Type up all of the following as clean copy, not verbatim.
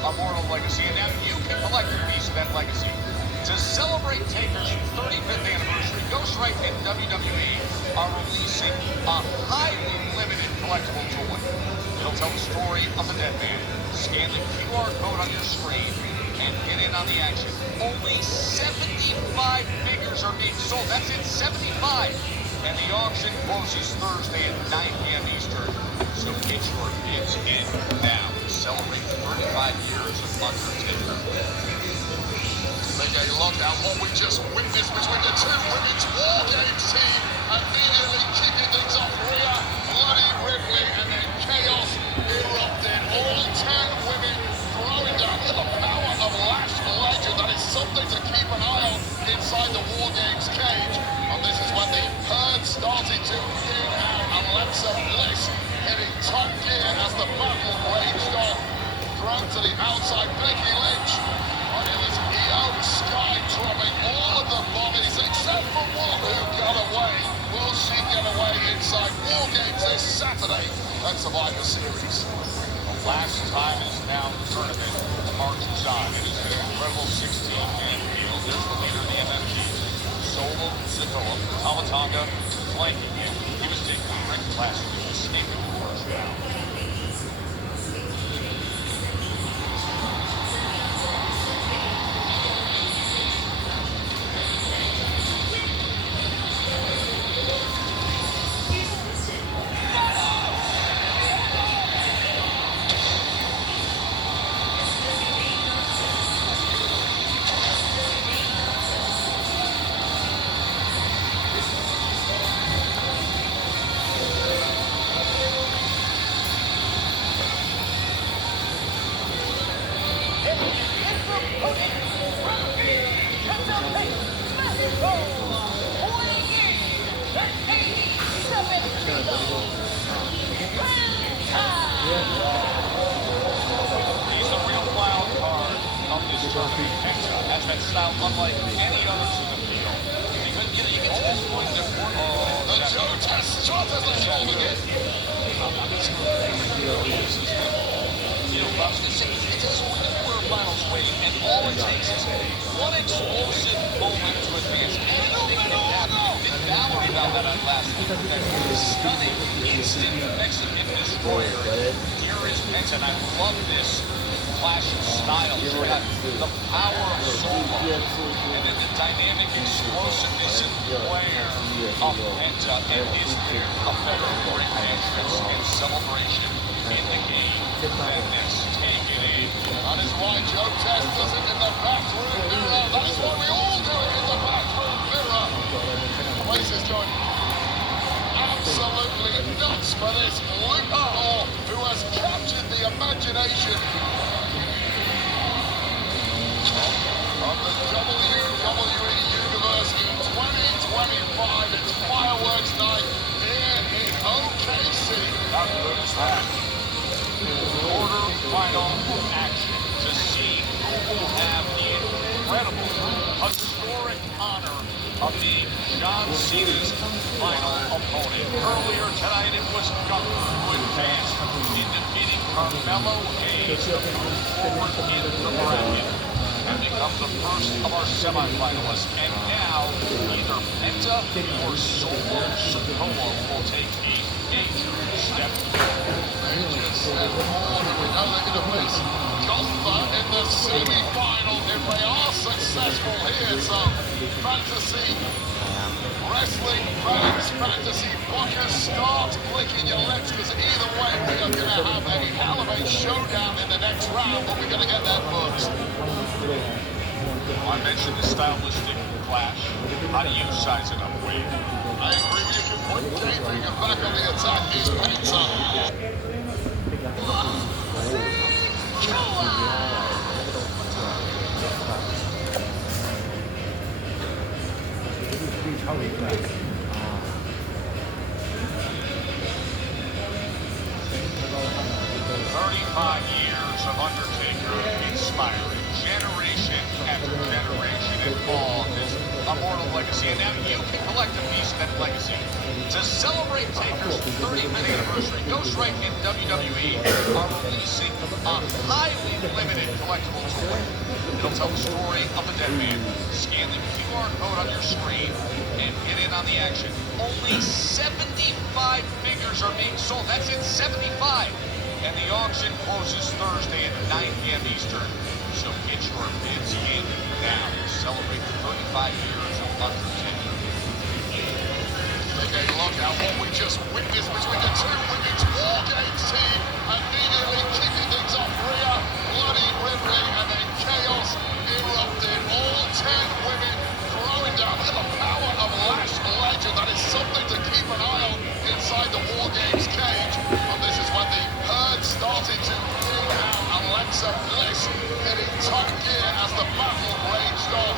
immortal legacy, and now you can collect a piece of that legacy. To celebrate Taker's 35th anniversary, Ghostwright and WWE are releasing a highly limited collectible toy. It'll tell the story of the dead man. Scan the QR code on your screen and get in on the action. Only 75 figures are being sold. That's it, 75. And the auction closes Thursday at 9 p.m. Eastern. So get your bids in now. Celebrate 35 years of Undertaker. They loved out what we just witnessed between the two women's War Games team, immediately kicking things off. Rhea, Bloody Ripley, and then chaos erupted. All 10 women throwing down to the power of Lash Legend. That is something to keep an eye on inside the War Games cage. And this is when the herd started to thin out. Alexa Bliss hitting top gear as the battle raged on. Thrown to the outside, Becky Lynch. And it was Io Sky dropping all of the bodies except for one who got away. Will she get away inside War Games this Saturday at Survivor Series? The last time is now the tournament marches on. It has been an incredible 16-man field. There's the leader of the MFGs, Solo Sikoa, Tamatanga, flanking him. He was taking a Rick last week, escaping the first round. He's a real wild card of this tournament. Penta has that style unlike any others in the field. Because, you get to this point, there's more the Joe Test shot as they hold again. I was going to say, it's a sport that quarterfinals waiting, and all it takes is one explosive moment to advance. Anything can happen. Did Valerie about that last week? That stunning, instant Mexican destroyer. Here is Penta, and I love this clash of styles. You got the power of Solo, and then the dynamic explosiveness and flair of Penta, and is there a better break entrance and celebration in the game than this? Take it in. That is why Joe Test does it in the bathroom mirror. That is why we all do it in the bathroom mirror. The place is going absolutely nuts for this Luchador who has captured the imagination of the WWE Universe in 2025. It's fireworks night here in OKC. was that. Quarterfinal action to see who will have the incredible, historic honor of being John Cena's final opponent. Earlier tonight, it was Gunther who advanced in defeating Carmelo Hayes, the most forward in the bracket, and becomes the first of our semifinalists. And now, either Penta or Solo Sikoa will take a major step forward. Major step forward, and we know they're going to face Gunther in the semi-final if they are successful here. So, fantasy wrestling fans, fantasy bookers, start licking your lips, because either way we are going to have a hell of a showdown in the next round, but we're going to get there first. I mentioned the stylistic clash. How do you size it up, Wade? I agree with you completely. Bringing back on the attack is Penta. Years of Undertaker inspiring generation after generation involved his immortal legacy, and now you can collect a piece of that legacy. To celebrate Taker's 35th anniversary, Ghostwright and WWE are releasing a highly limited collectible toy. It'll tell the story of the dead man. Scan the QR code on your screen and get in on the action. Only 75 figures are being sold. That's it, 75. And the auction closes Thursday at 9 p.m. Eastern. So get your bids in now to celebrate the 35 years of Undertaker. Take a look at what we just witnessed between the two women's War Games team. Immediately kicking things off, Rhea, Bloody Ripley, and then chaos erupted. All 10 women throwing down. Look at the power of Lash Legend. That is something to keep an eye on inside the War Games cage. And this is when the herd started to bring out Alexa Bliss, hitting top gear as the battle raged on.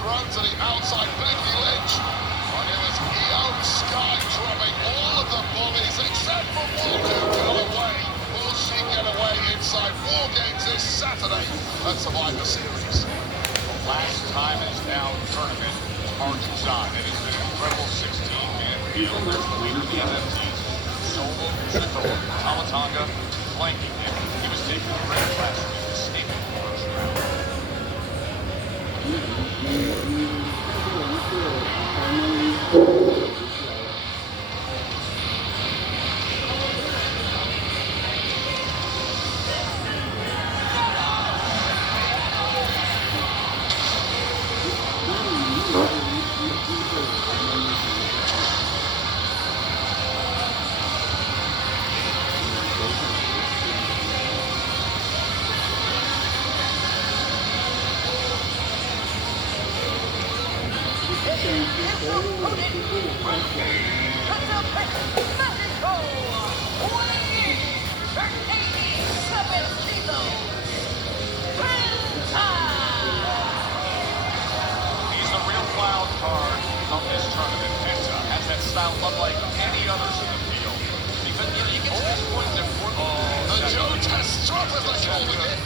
Thrown to the outside, Becky Lynch. And it was Io Sky dropping all of the bullies except for Waldo got away. Will she get away inside War Games this Saturday at Survivor Series? The last time is now tournament marches on. It has been an incredible 16-man field. There's the leader of the NFTs, Solo Sikoa, Tamatanga, flanking him. He was taking the red last week, escaping the first round. Unlike any others in the field. Because you get to this point in the the Joe Test drop as they called it. It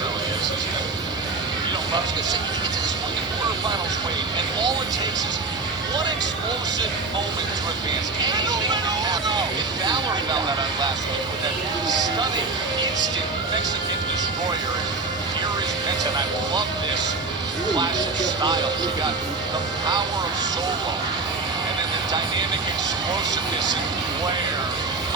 really is, isn't it? You know, I was going to say, you get to this point in quarterfinals, Wade, and all it takes is one explosive moment to advance. Anything can happen. And Balor found that out last week with that stunning instant Mexican destroyer. And here is Benton. I love this flash of style. She got the power of Solo. Dynamic explosiveness and flair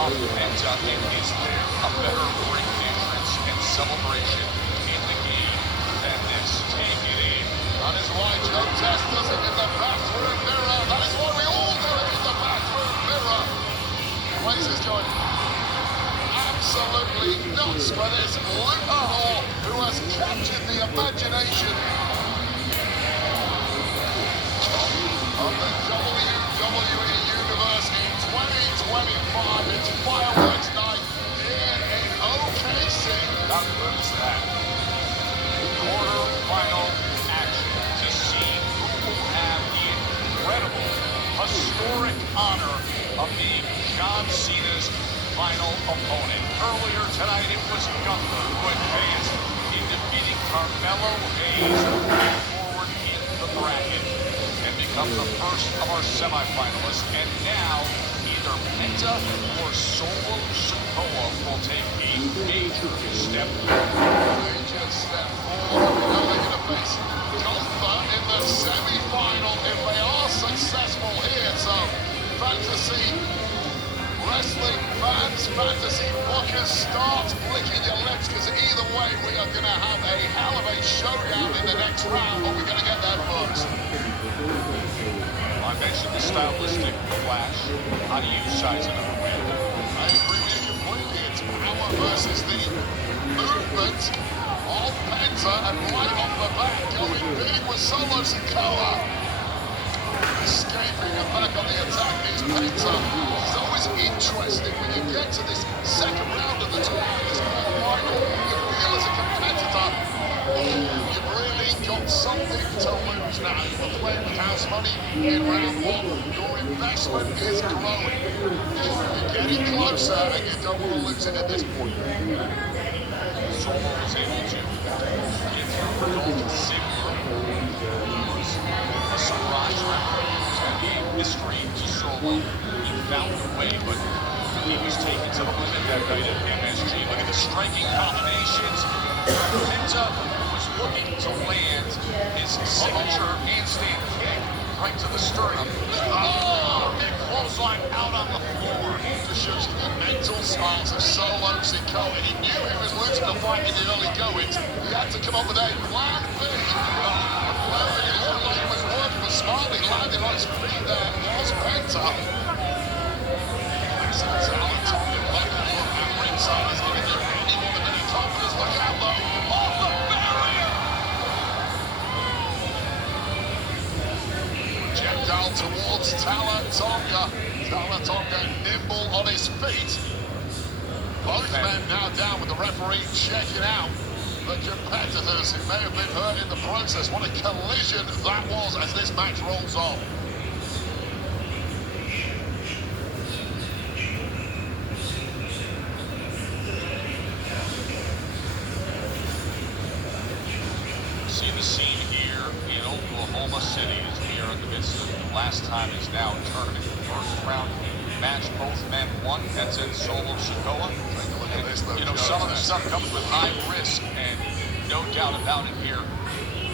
of Penta, and is there a better ring entrance and celebration in the game than this? Take it in. That is why Joe Test does it in the bathroom mirror. That is why we all do it in the bathroom mirror. The place is going absolutely nuts for this Luchador who has captured the imagination of the WWE Universe in 2025. It's fireworks night here in OKC. How good is that? Quarter-final action to see who will have the incredible, historic honor of being John Cena's final opponent. Earlier tonight, it was Gunther who advanced in defeating Carmelo Hayes to move forward in the bracket and become the first of our semifinalists. And now, either Penta or Solo Sikoa will take a major step forward. Major step forward. Now they're going to face Gunther in the semi-final if they are successful here. So, fantasy wrestling fans, fantasy bookers, start flicking your lips, because either way we are going to have a hell of a showdown in the next round, but we're going to get there first. I mentioned the stylistic clash. How do you size it up? I agree with you completely. It's power versus the movement of Penta, and right off the bat, going big with Solo Sikoa. Escaping and back on the attack is Penta. It's always interesting when you get to this second round of the tournament, this quarterfinal, you feel as a competitor, you've really got something to lose now. You're playing with house money in round one. Your investment is growing. You're getting closer and you don't want to lose it at this point. Solo was able to get through Dolph Ziggler, who was a surprise referee. A mystery to Solo. He found a way, but he was taken to the limit that night at MSG. Look at the striking combinations. Penta was looking to land his signature handstand kick right to the sternum. Oh, big clothesline out on the floor. Just shows you the mental smarts of Solo Sikoa. He knew he was losing the fight in the early goings. He had to come up with a plan B. Plan B looked like it was working, but smartly landed on his feet there was Penta. That's a talent on the back of the at ringside. He's giving you any more than any confidence. Look out though. Off the barrier! Projectile towards Talatonga. Talatonga nimble on his feet. Both men now down with the referee checking out the competitors who may have been hurt in the process. What a collision that was as this match rolls on. See the scene here in Oklahoma City as we are in the midst of the last time is now tournament. First round match, both men won. That's it, Solo Sikoa. Take a look at this, though. Some of the stuff comes with high risk, and no doubt about it here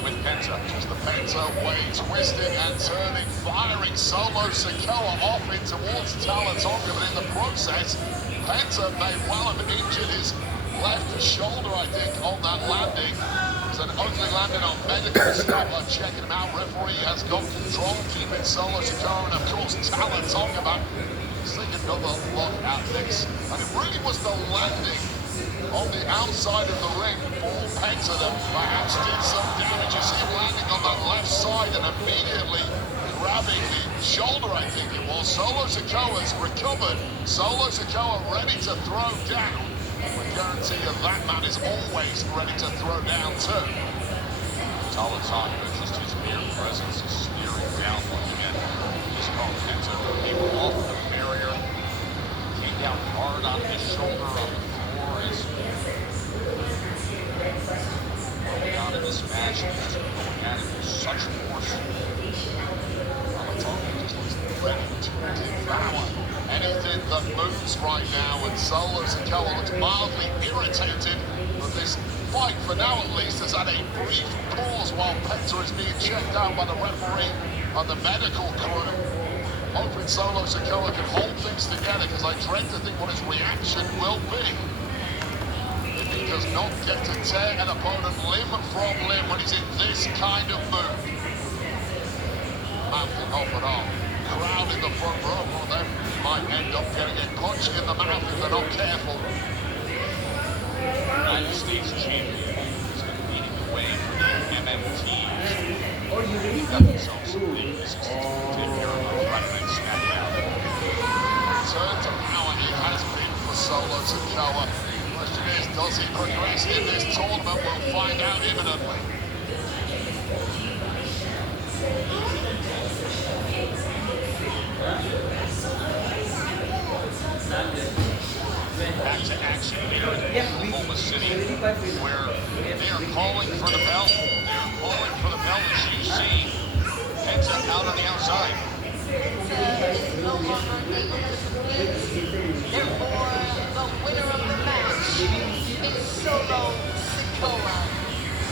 with Penta. Just the Penta way, twisting and turning, firing Solo Sikoa off in towards Talatonga, but in the process, Penta may well have injured his left shoulder, I think, on that landing. It's an ugly landing on medical staff. I'm checking him out. Referee has got control, keeping Solo Sikoa, and of course Talatonga back. Let's take another look at this. And it really was the landing on the outside of the ring for Penta that perhaps did some damage. You see him landing on that left side and immediately grabbing the shoulder, I think it was. Solo Sikoa's recovered. Solo Sikoa ready to throw down. I guarantee you that man is always ready to throw down too. Talatonga, just his mere presence is steering down once again. He's called Penta. He off the barrier. Came down hard on his shoulder on the floor. Is going on in this match. Just going at it with such force. Talatonga just looks ready to devour anything that moves right now, and Solo Sikoa looks mildly irritated. But this fight, for now at least, has had a brief pause while Penta is being checked out by the referee and the medical crew. Hoping Solo Sikoa can hold things together, because I dread to think what his reaction will be if he does not get to tear an opponent limb from limb when he's in this kind of mood. Mouthing off and on. Crowd in the front row, well, they might end up getting it punched in the mouth if they're not careful. United States champion has been leading the way for the MMTs. They've got themselves some big business to take care of on Friday Night SmackDown. Return to power it has been for Solo Sikoa. The question is, does he progress in this tournament? We'll find out imminently. Back to action here in Oklahoma City, where they are calling for the bell. They are calling for the bell, as you see. Penta out on the outside. Is no longer able to compete. Therefore, the winner of the match is Solo Sikoa.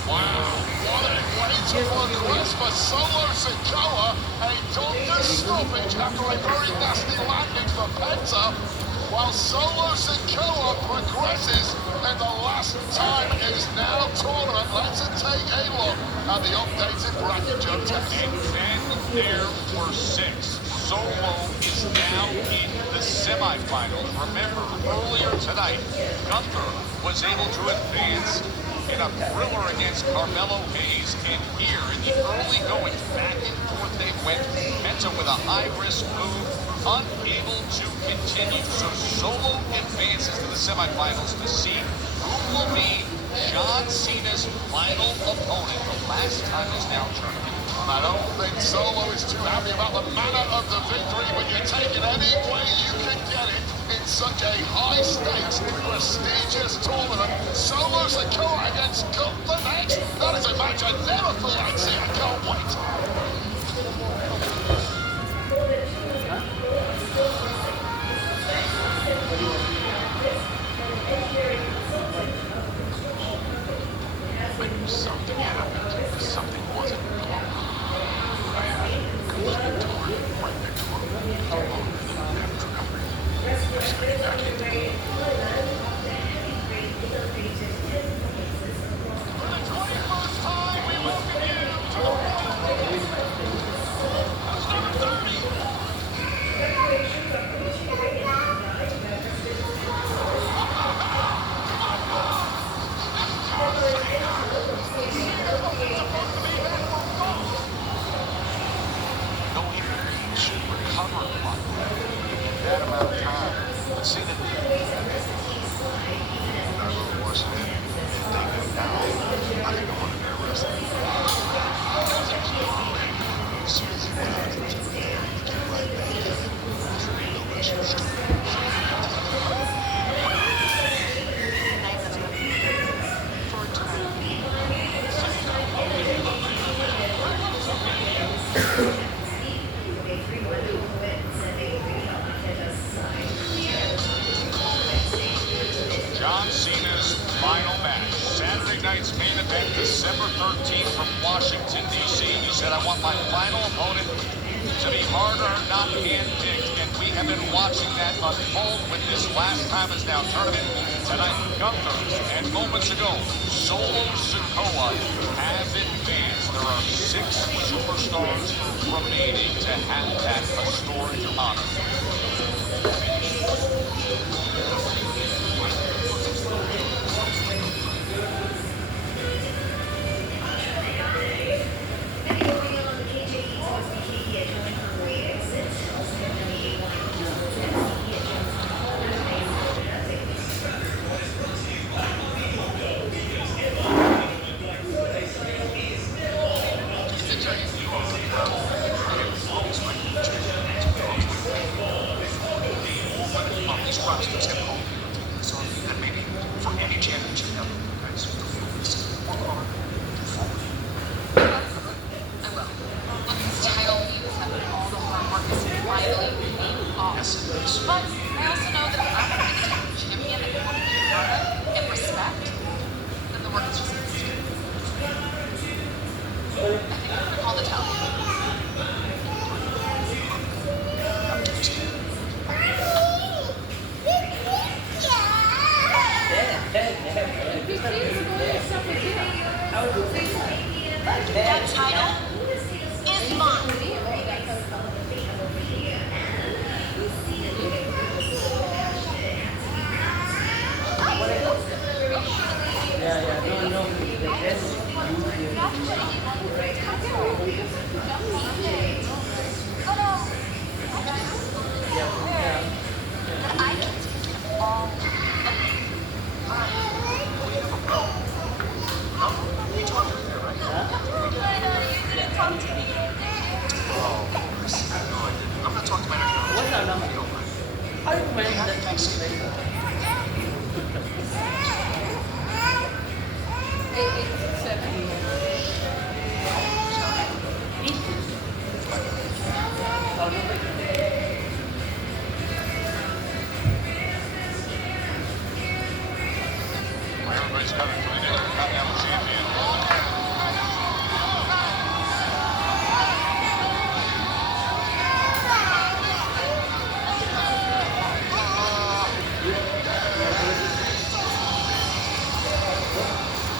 Wow, what a way to progress for Solo Sikoa. A doctor's stoppage after a very nasty landing for Penta. While Solo Sikoa progresses, and the last time is now tournament. Let's take a look at the updated bracket, Joe Test. And then there were 6. Solo is now in the semifinals. Remember, earlier tonight, Gunther was able to advance in a thriller against Carmelo Hayes, and here in the early going, back and forth they went. Penta with a high-risk move, unable to continue. So Solo advances to the semifinals to see who will be John Cena's final opponent. The last time is now tournament. I don't think Solo is too happy about the manner of the victory, but you take it any way you can get it in such a high-stakes, prestigious tournament. Solo Sikoa against Gunther next. That is a match I never thought I'd see. I can't wait. But something happened. Something wasn't normal. I had a completely torn right neck to I just gotta get back into it. For the 21st time, we welcome you to the world. That's number 30. No human should recover like that in that amount of time. But see that not a little worse than it. If they go down, I think I want to be arrested. Because it was already as soon as he went out of the there, he came right back in. There's really no resolution. John Cena's final match. Saturday night's main event, December 13th from Washington, D.C. He said, I want my final opponent to be hard or not hand-picked, and we have been watching that unfold with this last time is now tournament. Tonight, Gunther, and moments ago, Solo Sikoa has advanced. There are 6 superstars remaining to have that historic honor. But I also know that if I want to be the top champion and want to be honored and respect, then the work is just easier. I think I'm going to call the tally. That title is mine. I'm not talking about anything. What's our number? How do you manage that conversation? It's 7. Everybody's coming for the new Continental Champion.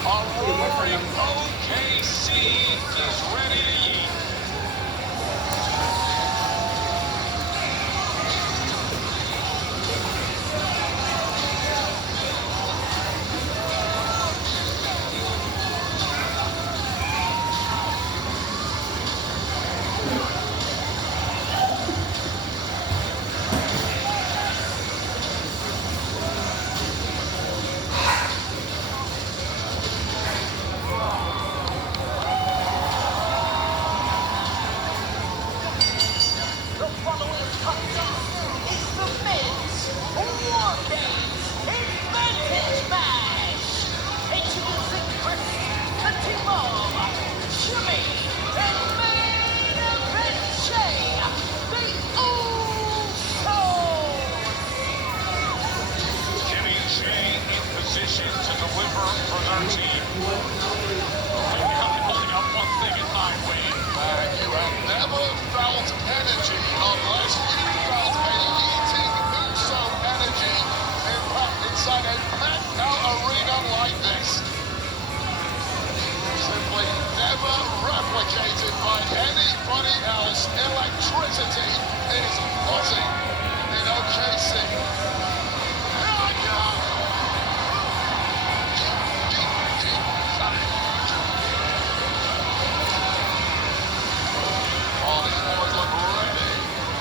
A roaring OKC is ready to eat. The following contest is the men's War Games Advantage Match. Introducing first the team of Jimmy and main event Jay, the Usos. Jimmy and Jay in position to deliver for their team. They've got only got one thing in mind, Wayne. You have never felt energy unless you felt a eating Uso energy inside a packed out arena like this. Simply never replicated by anybody else. Electricity is buzzing in OKC. Here I go. Oh, these boys look ready.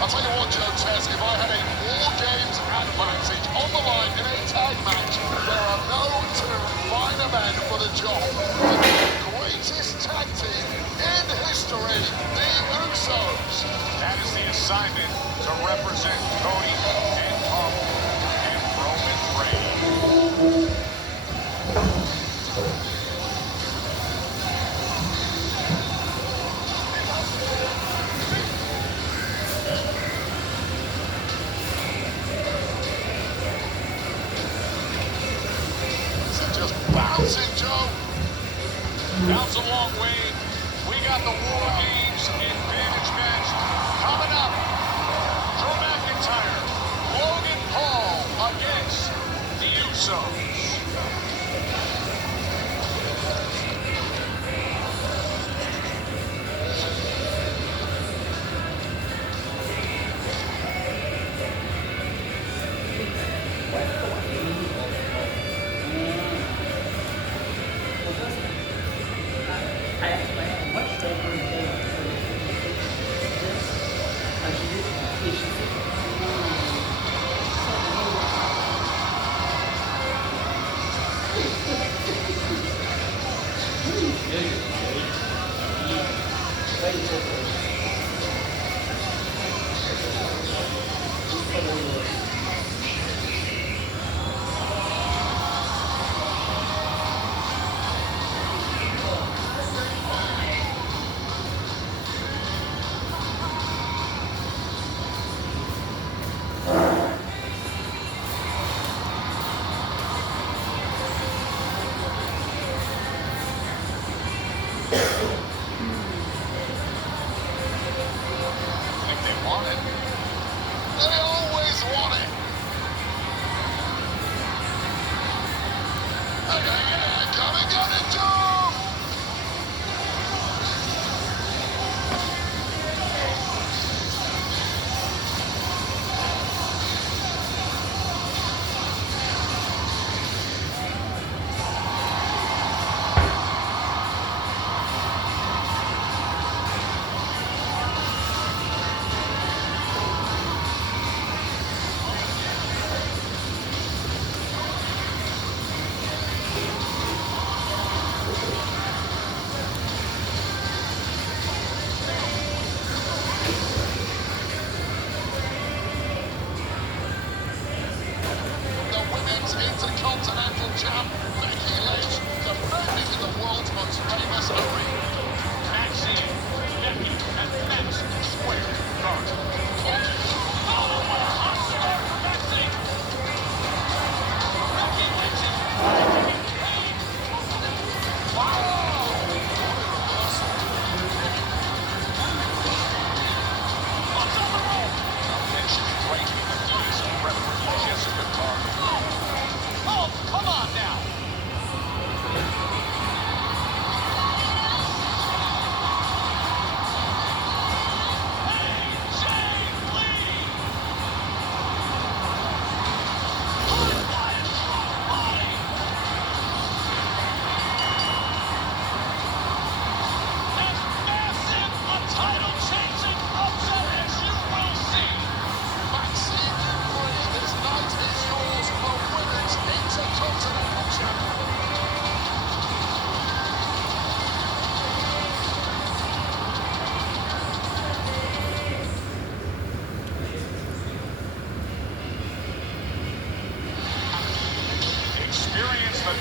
I'll tell you what, Joe Tess, if I had a War Games advantage on the line in a tag match, there are no two finer men for the job. The greatest tag team in history, the Usos. That is the assignment to represent Cody and Punk and Roman Reigns. Is it just bouncing, Joe? Bounce along, Wayne. We got the War Games Advantage match coming up. Drew McIntyre, Logan Paul against the Usos.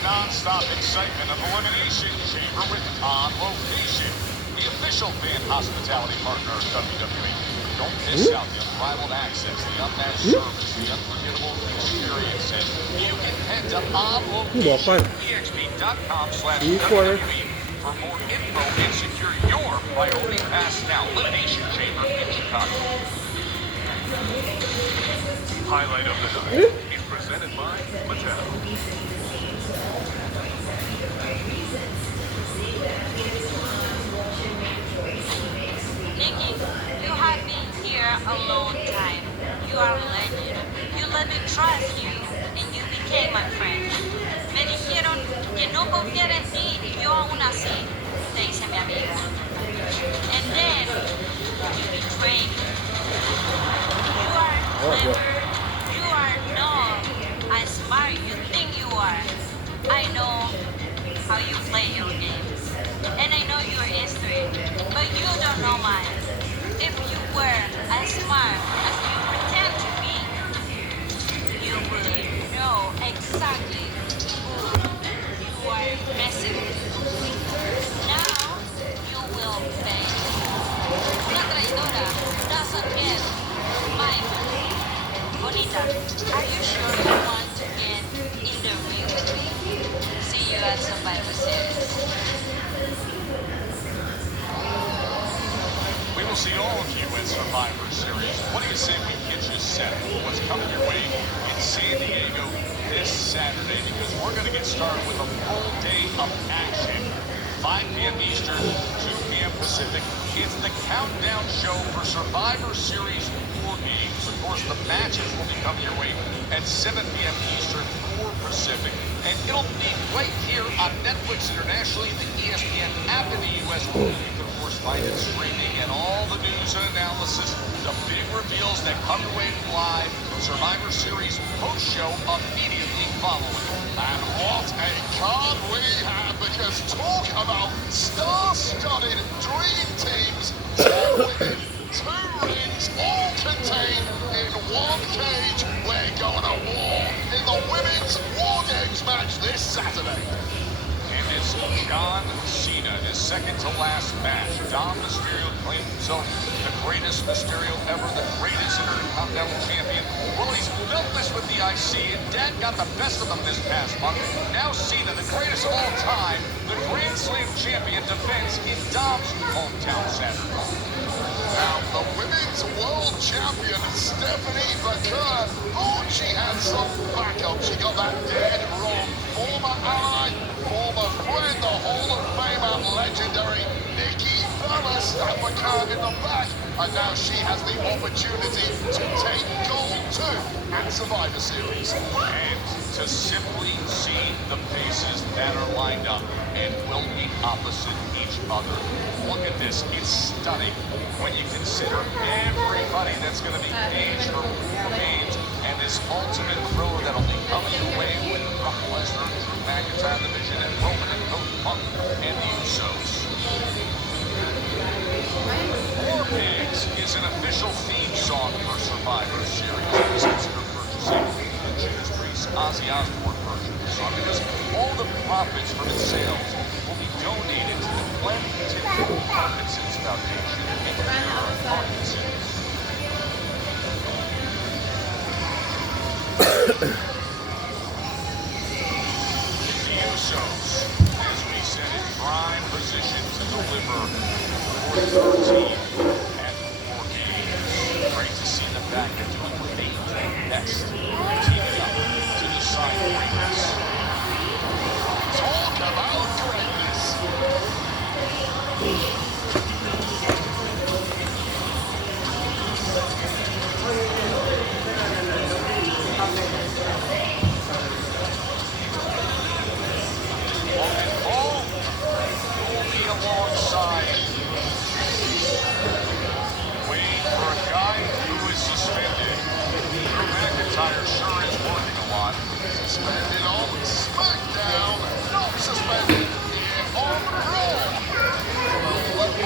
non-stop excitement of Elimination Chamber with On Location, the official fan hospitality partner of WWE. Don't miss out the unrivaled access, the unmatched service, the unforgettable experience, and you can head to onlocation.exp.com/WWE for more info and secure your priority pass now. Elimination Chamber in Chicago. Highlight of the night is presented by Mattel. Nikki, you have been here a long time. You are a legend. You let me trust you, and you became my friend. Me dijeron que no confiara en ti, y yo aún así te hice mi amiga. And then, you betrayed me. You are clever. You are not as smart you think you are. I know how you play your games. And I know your history, but you don't know mine. If you were as smart as you pretend to be, you would know exactly who you are messing with. Now, you will pay. Una traidora doesn't get my money. Bonita, are you sure you want to get in the ring with me? See you at Survivor Series. We will see all of you at Survivor Series. What do you say we get you set for what's coming your way in San Diego this Saturday? Because we're going to get started with a full day of action. 5 p.m. Eastern, 2 p.m. Pacific. It's the countdown show for Survivor Series 4 games. Of course, the matches will be coming your way at 7 p.m. Eastern, 4 Pacific. And it'll be right here on Netflix internationally, the ESPN app in the U.S. You can, of course, find it streaming and all the news and analysis, the big reveals that come your way live. Survivor Series post-show immediately following. And what a card we have, because talk about star-studded dream teams, 10 women, 2 rings, all contained in one cage. We're going to war in the Women's War Games match this Saturday. And it's John Cena, his second to last match. Dom Mysterio claimed himself the greatest Mysterio ever, the greatest Intercontinental Champion. Well, he's built this with the IC, and Dad got the best of him this past month. Now Cena, the greatest of all time, the Grand Slam Champion, defends in Dom's hometown Saturday. Now, the Women's World Champion, Stephanie McCurr, thought she had some backup. She got that dead wrong. Former ally, former friend, the Hall of Famer, legendary Nikki Bella stabbed McCurr in the back. And now she has the opportunity to take gold too at Survivor Series. And to simply see the faces that are lined up and will be opposite each other. Look at this, it's stunning when you consider everybody that's going to be caged for 4 games and this ultimate thriller that'll be coming your way with Brock Lesnar, Drew McIntyre division, and Roman and Cody Punk and the Usos. War Pigs is an official theme song for Survivor Series. Please consider purchasing the Judas Priest Ozzy Osbourne version of the song, because all the profits from its sales will be donated to the Glenn Tipton Parkinson's Foundation in the cure of Parkinson's. The Usos, as we said, in prime position to deliver for 13 and 4 games. Great to see them back and doing what they do best, teaming up to decide greatness. Talk about greatness. Logan Paul will be alongside, waiting for a guy who is suspended. Drew McIntyre sure is working a lot. Suspended on SmackDown, not suspended here on Raw. Well,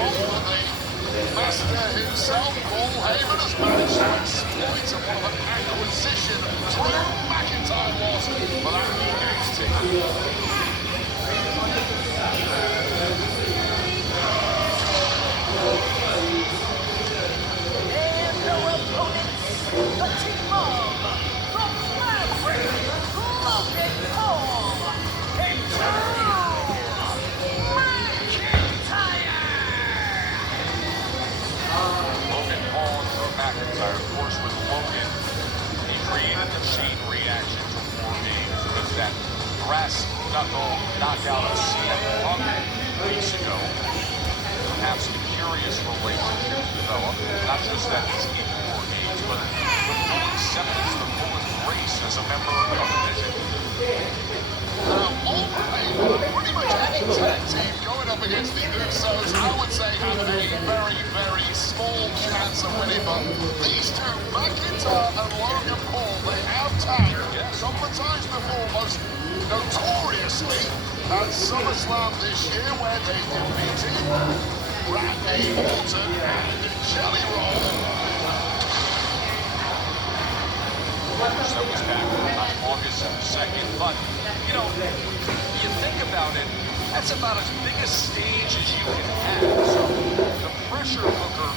the master himself, Paul Heyman, has managed to exploit what an acquisition Drew McIntyre was for that War Games team. brass knuckle knockout of CM Punk weeks ago. Perhaps a curious relationship developed. Not just that he's in for age, but the full acceptance, the full embrace as a member of the division. Now, ultimately, pretty much any tag team going up against the Usos, I would say, have a very, very small chance of winning. But these two, McIntyre and Logan Paul, they have tagged a couple of times before, most notoriously at SummerSlam this year, where they defeated Randy Orton and Jelly Roll. That was back on August 2nd, but, you know, you think about it, that's about as big a stage as you can have. So the pressure cooker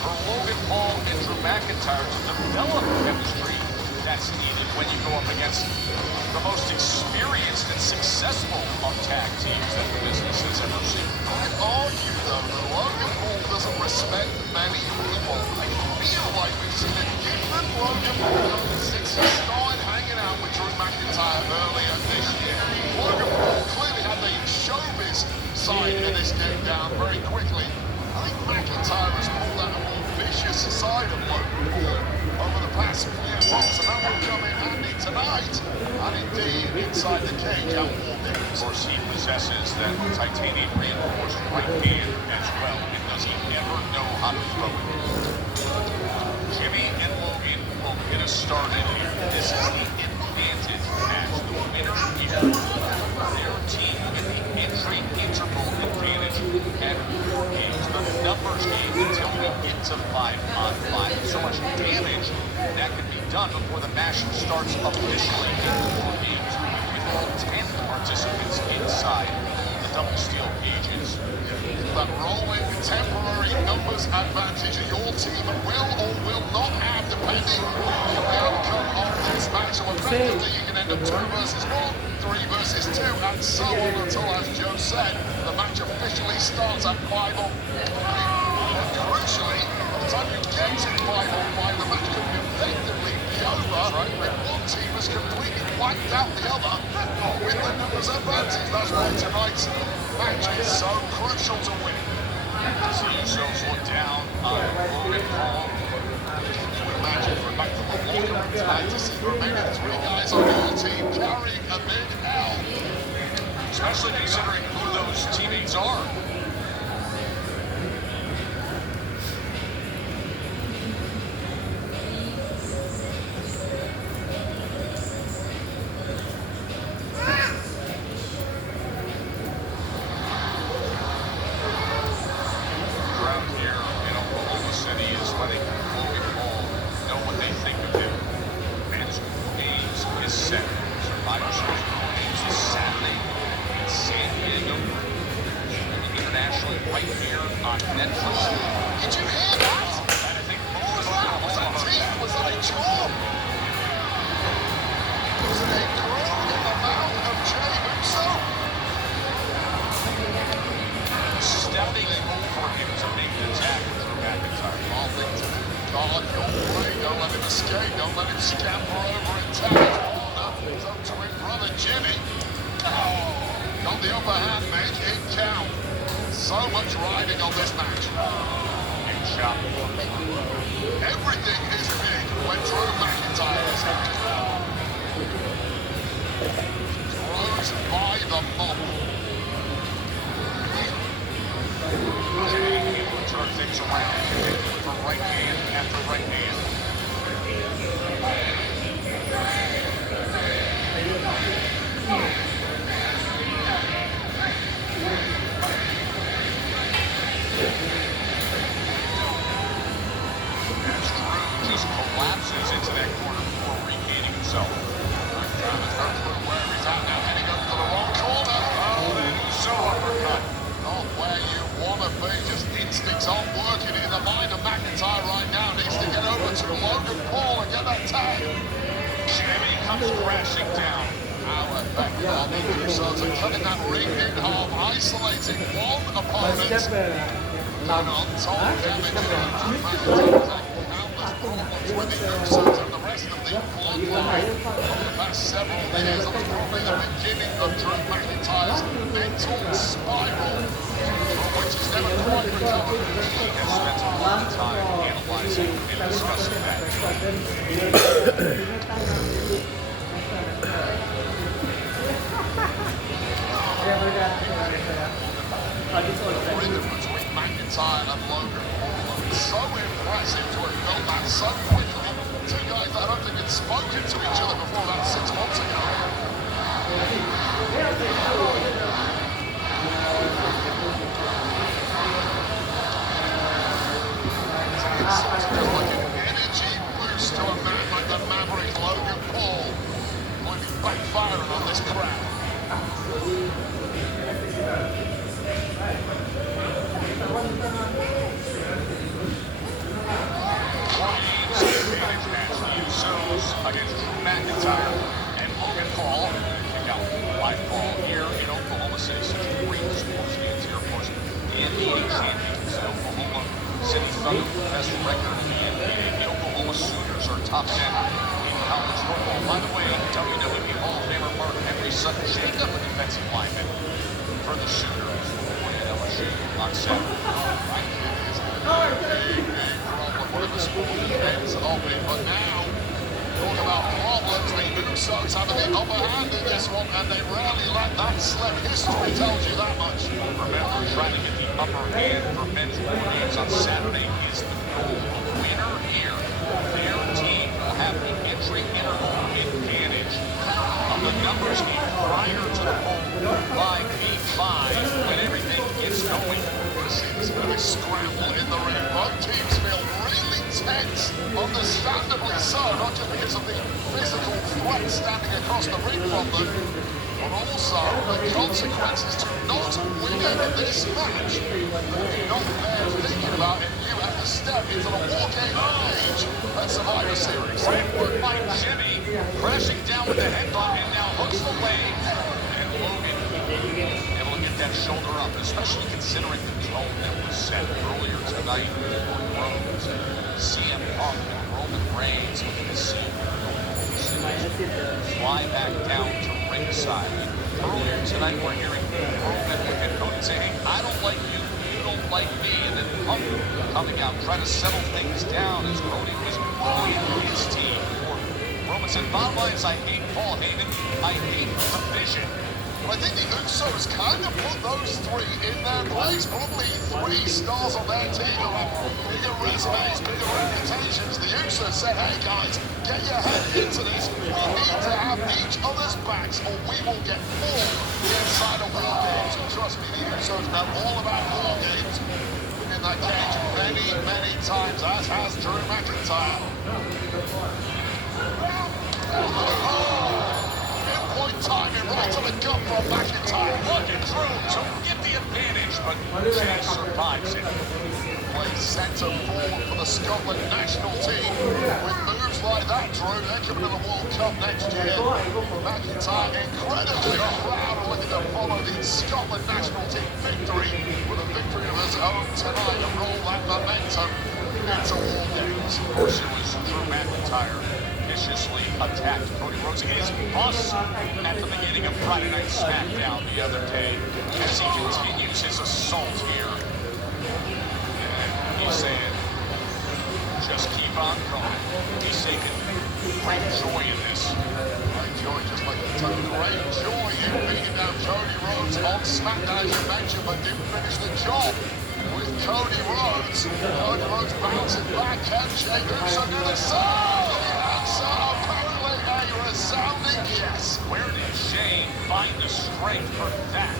for Logan Paul and Drew McIntyre to develop chemistry that's needed when you go up against the most experienced and successful of tag teams that the business has ever seen. I'd argue, though, that Logan Paul doesn't respect many people. I feel like we've seen a different Logan Paul since he started hanging out with Drew McIntyre earlier this year. Logan Paul clearly had the showbiz side of this game down very quickly. I think McIntyre has pulled out a more vicious side of Logan Paul over the past few months, and that will come in handy tonight, and indeed inside the cage at War Games. Of course, he possesses that titanium reinforced right hand as well, and does he ever know how to throw it? Jimmy and Logan will get us started here. This is the advantage match. The winner here, their team in the entry interval advantage at War Games. The numbers game until we get to 5-on-5. So much damage that can be done before the match starts officially in War Games, with all 10 participants inside the double steel cages. That rolling temporary numbers advantage your team will or will not have, depending on the outcome of this match. So effectively, you can end up 2 versus 1, 3 versus 2, and so on until, as Joe said, the match officially starts at 5-on-5. And crucially, by the time you get to 5-on-5, the match could effectively be over if one team has completely wiped out the other with the numbers advantage. That's why tonight's match is so crucial to win. The Usos look down on Logan Paul. Can you imagine for back to the locker room tonight to see the remaining 3 guys on your team carrying a big L? Especially considering who those teammates are. Right here on Netflix. Did you hear that? And I think What was that? Was that teeth? Was that a jaw? Was it a grill in the mouth of Jey Uso? stepping over him to make the tag for McIntyre. Guard your way. Don't let him escape. Don't let him scamper over and tag his corner. It's up to his brother Jimmy. Got the upper hand, make it count. So much riding on this match. Big shot. Everything is big when Drew McIntyre is out. Throws by the mop. Jimmy able to turn things around for right hand after right hand. Just collapses into that corner before regaining himself. Trying to go through where he's at now, heading up to the wrong corner. Oh, that is so uppercut. Not where you want to be, just instincts aren't working in the mind of McIntyre right now. Needs to get over to Logan Paul and get that tag. Jimmy comes crashing down. How effective are the Usos at cutting that ring in half, isolating one opponent. And untold damage to Drew McIntyre's countless problems with the Usos and the rest of the bloodline. From the back several years. That was probably the beginning of Drew McIntyre's mental spiral, from which he's never quite recovered. He has spent a lot of time analyzing and discussing that. Rhythm between McIntyre and Logan Paul. So impressive to have built that so quickly. Two guys that I don't think had spoken to each other before about 6 months ago. It's sort of just like an energy boost to a man like the Maverick Logan Paul. Might be backfiring on this crowd. Against Drew McIntyre and Logan Paul. Kick out live ball here in Oklahoma City. Such a great sports fans here, of course. The NBA champions, Oklahoma City Thunder, best record in the NBA. The Oklahoma Sooners are top 10 in college football. By the way, WWE Hall of Famer Mark Henry Sutton Jacob, a defensive lineman for the Sooners, playing LSU on Saturday. Big problem, whatever sport ends of it, but now talk about problems. The Usos having the upper hand in this one, and they rarely let that slip. History tells you that much. Remember, trying to get the upper hand for men's war games on Saturday is the goal. A winner here, their team will have the entry interval advantage of the numbers game prior to the poll by V5 when everything gets going. It's going to be scramble in the ring. Both teams feel really tense, understandably so, not just because of the physical threat standing across the ring from them, but also the consequences to not winning this match. Not there thinking about it, you have to step into the war game age at Survivor Series. Great work by Jimmy, crashing down with the headbutt, and now hooks the leg, and Logan able to get that shoulder up, especially considering the tone that was set earlier tonight with Rhodes, CM Punk, and Roman Reigns looking to see fly back down to ringside. Earlier tonight, we're hearing Roman look at Cody and say, hey, I don't like you, you don't like me, and then Punk coming out, trying to settle things down as Cody was bullying his team. Roman said, bottom line is I hate Paul Heyman, I hate division. I think the Usos kind of put those three in their place. Probably 3 stars on their team who have bigger resumes, bigger reputations. The Usos said, hey guys, get your head into this. We need to have each other's backs or we will get more inside of War Games. And trust me, the Usos know all about War Games. Been in that cage many, many times, as has Drew McIntyre. Timing right to the gut from McIntyre. Looking through to get the advantage, but Jay survives it. Plays centre forward for the Scotland national team. With moves like that, Drew, they're coming to the World Cup next year. McIntyre incredibly proud of looking to follow the Scotland national team victory with a victory of his own tonight and roll that momentum into War Games. Of course, it was Drew McIntyre viciously attacked Cody Rhodes, his boss, at the beginning of Friday Night SmackDown the other day, as he continues his assault here. And he's saying, just keep on going. He's taking great joy in this. Great joy, just like the took great joy in beating down Cody Rhodes on SmackDown, as you mentioned, but didn't finish the job with Cody Rhodes. Cody Rhodes bouncing back, and Jey Uso do the same. Apparently a resounding yes. Where did Jey find the strength for that?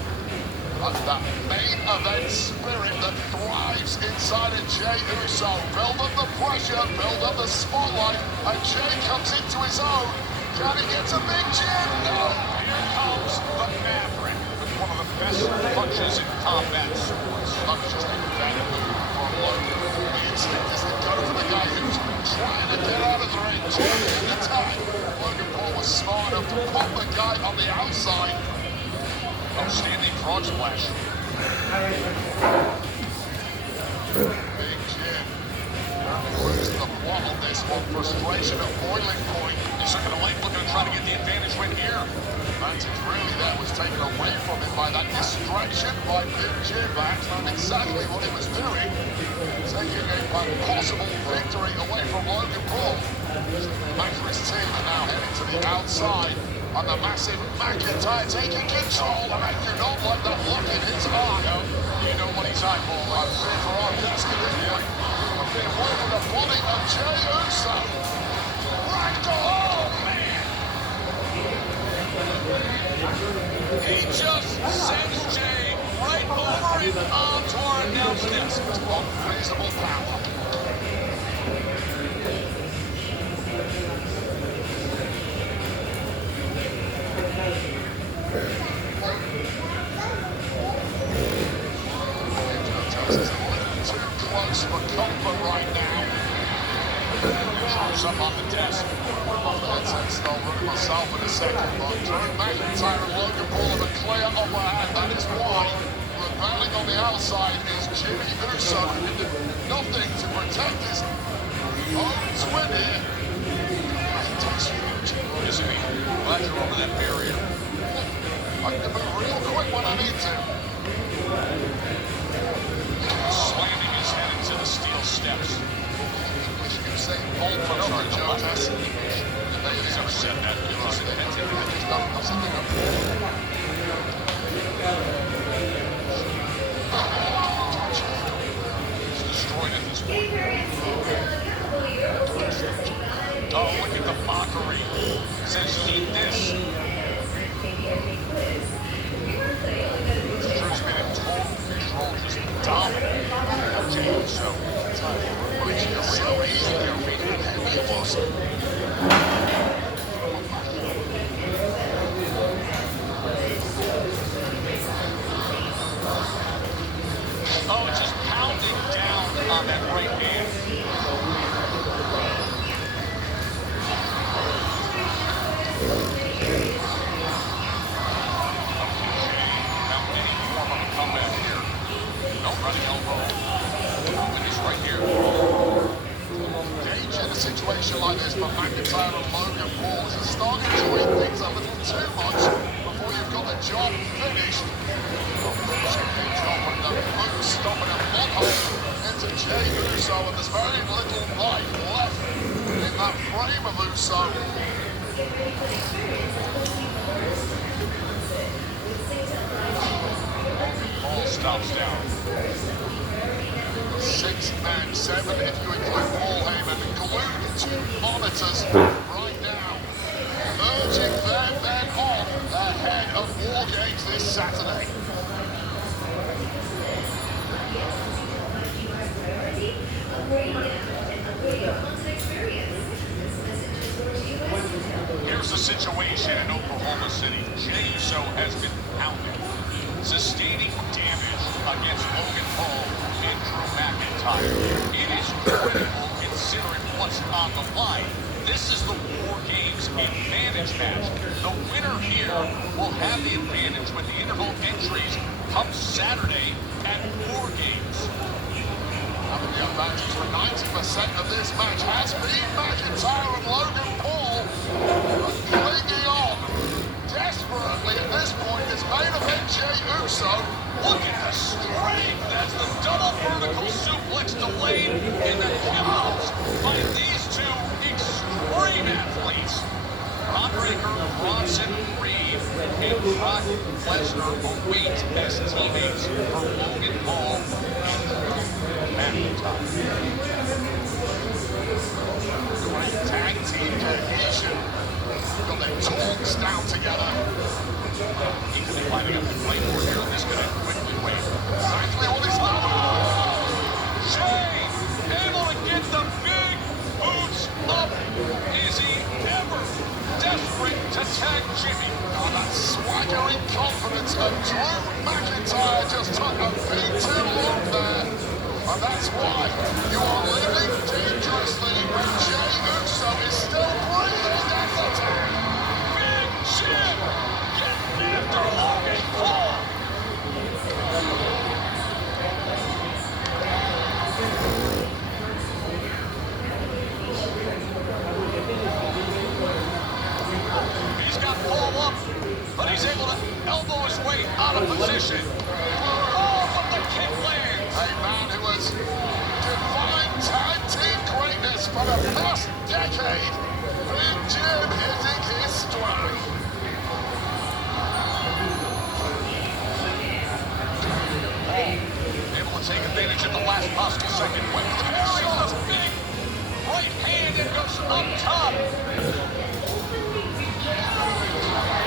That main event spirit that thrives inside of Jey Uso. Build up the pressure, build up the spotlight, and Jey comes into his own. Can he get a big chin? No. Here comes the Maverick with one of the best punches in combat sports. Not just a better move from Logan. The instinct is to go for the guy who's trying to get out of the ring, trying to get the time. Logan Paul was smart enough to pop the guy on the outside. Outstanding frog splash. Big chin. Losing the plot on this one. Frustration at boiling point. He's looking to try to get the advantage back here. Advantage really there was taken away from him by that distraction by Big Jim. That's not exactly what he was doing. Taking a possible victory away from Logan Paul. Back for his team and now heading to the outside. And the massive McIntyre taking control. And I do not like that look in his eye. No, you know what he's eyeing for. I fear for our destiny, anyway. I've been away with the body of Jey Uso. Ragdoll, oh man! He just sends Jay right over and onto our announce desk. Unreasonable power. Too close for comfort right now. Throws up on the desk. Off the headset, still running myself in a second, but Drew McIntyre and Logan Paul have a clear upper hand. That is why rebelling on the outside is Jimmy Uso, who did nothing to protect his own twin here. That's huge. Isn't he? Glad you're over that barrier. I can move real quick when I need to. Slamming his head into the steel steps. Usain Bolt for nothing, Joe. Nobody's ever said that. It was invented. He's destroyed at this point. Oh, look at the mockery. Says, eat this. Drew's been in total control, just dominant. Jey Uso. So easy to beat him. Oh, just pounding down on that right hand. Now, any form of a comeback here. No running elbow. Finish right here. Danger in a situation like this for McIntyre and Logan Paul is starting to eat things a little too much before you've got the job finished. Dropping the boot, stopping a bloodhole into Jey Uso, and there's very little life left in that frame of Uso. Paul stops down. 6-man, 7 if you include Paul Heyman, glued to monitors right now, urging their men on ahead of War Games this Saturday. Here's the situation in Oklahoma City. Jey Uso has been pounded, sustaining damage against Logan Paul and Drew McIntyre. It is critical considering what's on the line. This is the War Games advantage match. The winner here will have the advantage with the interval entries come Saturday at War Games. Having the advantage for 90% of this match has been McIntyre and Logan Paul, but clinging on desperately at this point is main event Jey Uso. Look at the strength as the double vertical suplex delayed in the counts by these two extreme athletes. Heartbreaker, Bronson Reed, and Brock Lesnar await as teammates for Logan Paul and Drew McIntyre. Great tag team cohesion. Got their talks down together. He could be lining up to play for here, and this could end quickly. Wait. Exactly what he's done. Jey able to get the big boots up. Is he ever desperate to tag Jimmy? Oh, that swaggering confidence of Drew McIntyre just took a beat too long there. And that's why you are living dangerously when Jey Uso is still breathing. That's the tag. Big Jim getting after Logan Paul. He's got Paul up, but he's able to elbow his way out of position. Oh, but the kick lands. A man who has defined tag team greatness for the past decade. Big Jim hitting his stride. Able to take advantage of the last possible second. Went for the parry on his big right hand and goes up top.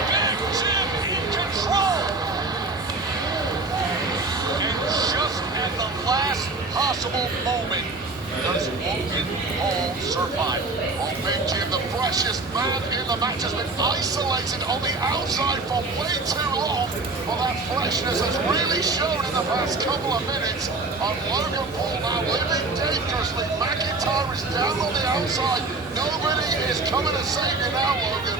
Big Jim in control. And just at the last possible moment, does Logan Paul survive? Oh, Big Jim, the freshest man in the match, has been isolated on the outside for way too long. But that freshness has really shown in the past couple of minutes. On Logan Paul now living dangerously. McIntyre is down on the outside. Nobody is coming to save you now, Logan.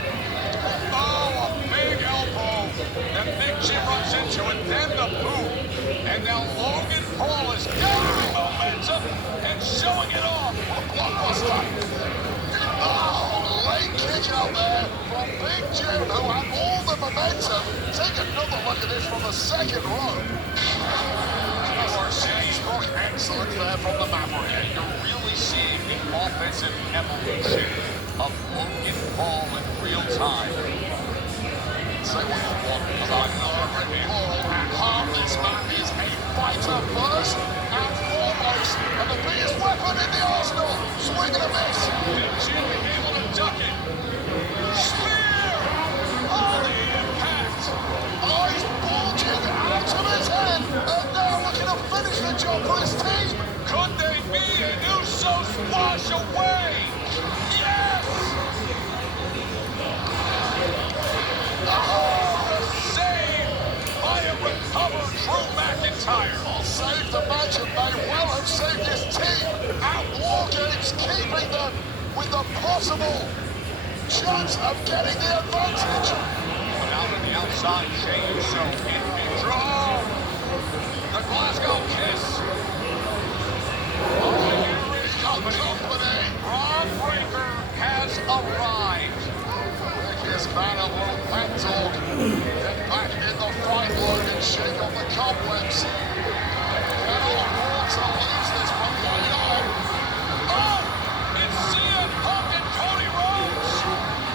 Oh, a big elbow. Then Big Jim runs into it, then the boot. And now Logan Paul is gathering momentum and showing it off. What was that? Oh, late kick out there from Big Jim, who had all the momentum. Take another look at this from the second row. Excellent there from the Maverick. And you're really seeing the offensive evolution of Logan Paul in real time. Say what you want about Logan Paul. At heart, this man is a fighter first and foremost, and the biggest weapon in the arsenal. Swing and a miss. Big Jim able to duck it. Spear! Oh, the impact! Eyes bulging out of his head, and now looking to finish the job for his team. Could they be an Uso squash away? Yes! Oh, the save by a recovered Drew McIntyre. Saved the match and may well have saved his team at War Games, keeping them with the possible chance of getting the advantage. But out on the outside, Jey Uso in control. The Glasgow kiss. Oh, here is company. Braun Breaker has arrived. Biggest man of world pep talk. Then back in the fight, Logan, shake on the cobwebs. Cannot afford to lose this one. Why not? Oh, it's CM Punk and Cody Rhodes.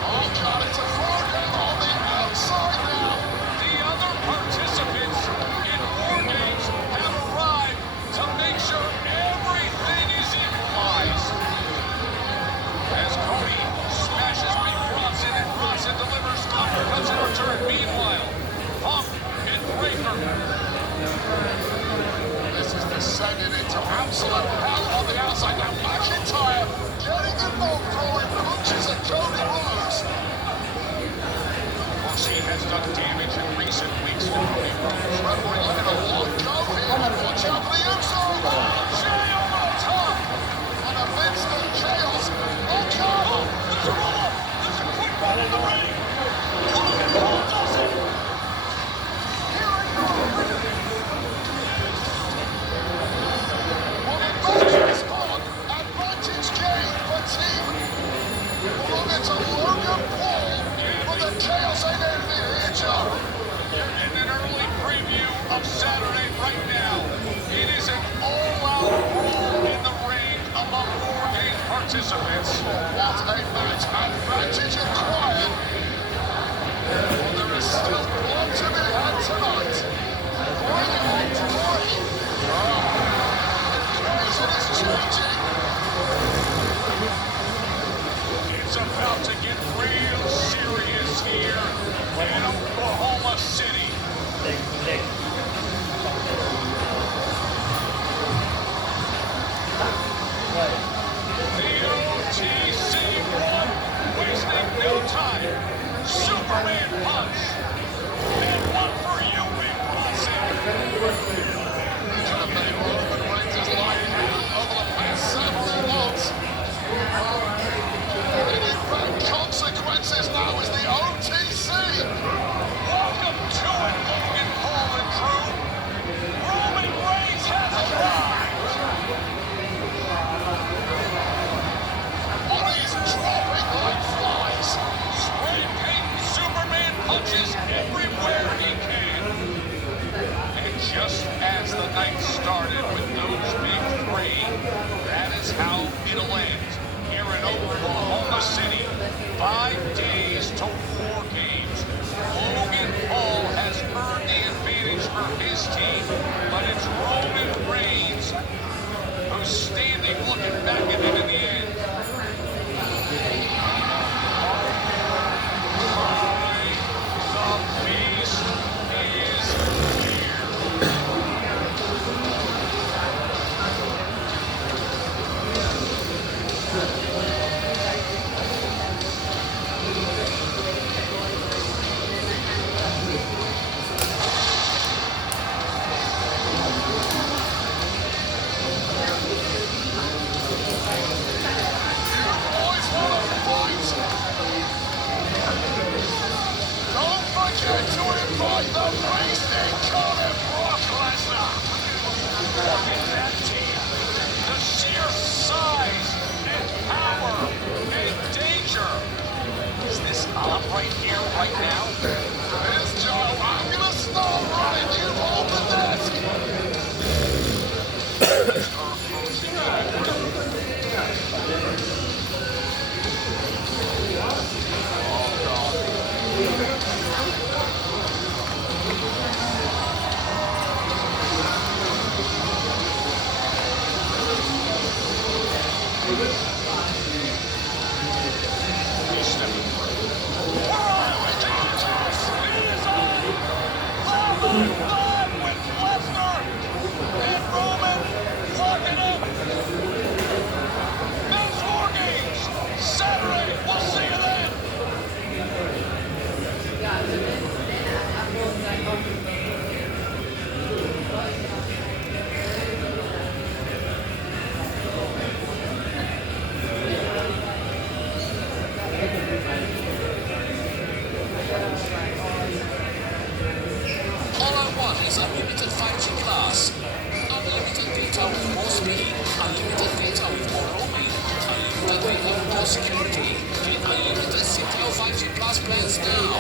Oh, God, it's a throwdown on the outside now. The other participants in War Games have arrived to make sure everything is equalized. As Cody smashes Big Bronson and Bronson delivers uppercuts in return. Meanwhile, Punk and Breaker. This is descending into absolute hell on the outside. Now McIntyre getting involved, throwing punches at Cody Rhodes. Well, she has done damage in recent weeks to Cody Rhodes. Referee letting a lot go here. Watch out for the inside. Jey over the top. And amidst the chaos, oh God! There's a roll-up. There's a quick run in the ring. Logan Paul does it. Well, the match is on. Advantage gained for team. Well, it's a Logan Paul, but the chaos ain't ending here, Joe. You're getting an early preview of Saturday right now. It is an all-out brawl in the ring among War Games participants. What a match. Advantage acquired. Well, there is still blood to be had tonight. Bring it on to three. The poison is changing. It's about to get real serious here in Oklahoma City. The OTC1 wasting no time. Superman punch. And one for you, Big Bronson. These are the main Roman Reigns' life over the past several months. And in fact, consequences now is the OTC. Welcome to it, Logan Paul and crew. Roman Reigns has arrived. Bodies dropping like flies. Spray paint Superman punches everywhere he can. And just as the night started with those big three, that is how it'll end here in Oklahoma City. 5 days to 4 games. Logan Paul has earned the advantage for his team, but it's Roman Reigns who's standing looking back at him in the end. The beast is here. Boys wanna fight? Don't forget to invite the beast incarnate, Brock Lesnar. Look at that team. The sheer size and power and danger. Is this on right here, right now? Yes, Joe. I'm gonna start running. You hold the desk. He's stepping through. With Lesnar and Roman locking up. Men's War Games, Saturday. We'll see you then. All I want is unlimited 5G plus. Unlimited data with more speed. Unlimited data with more roaming. Unlimited data with more security. Get unlimited CTO 5G plus plans now.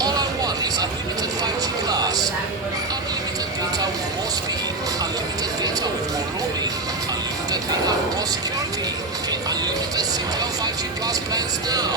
All I want is unlimited 5G plus. Unlimited data with more speed. Unlimited data with more roaming. Unlimited data with more security. Get unlimited CTO 5G plus plans now.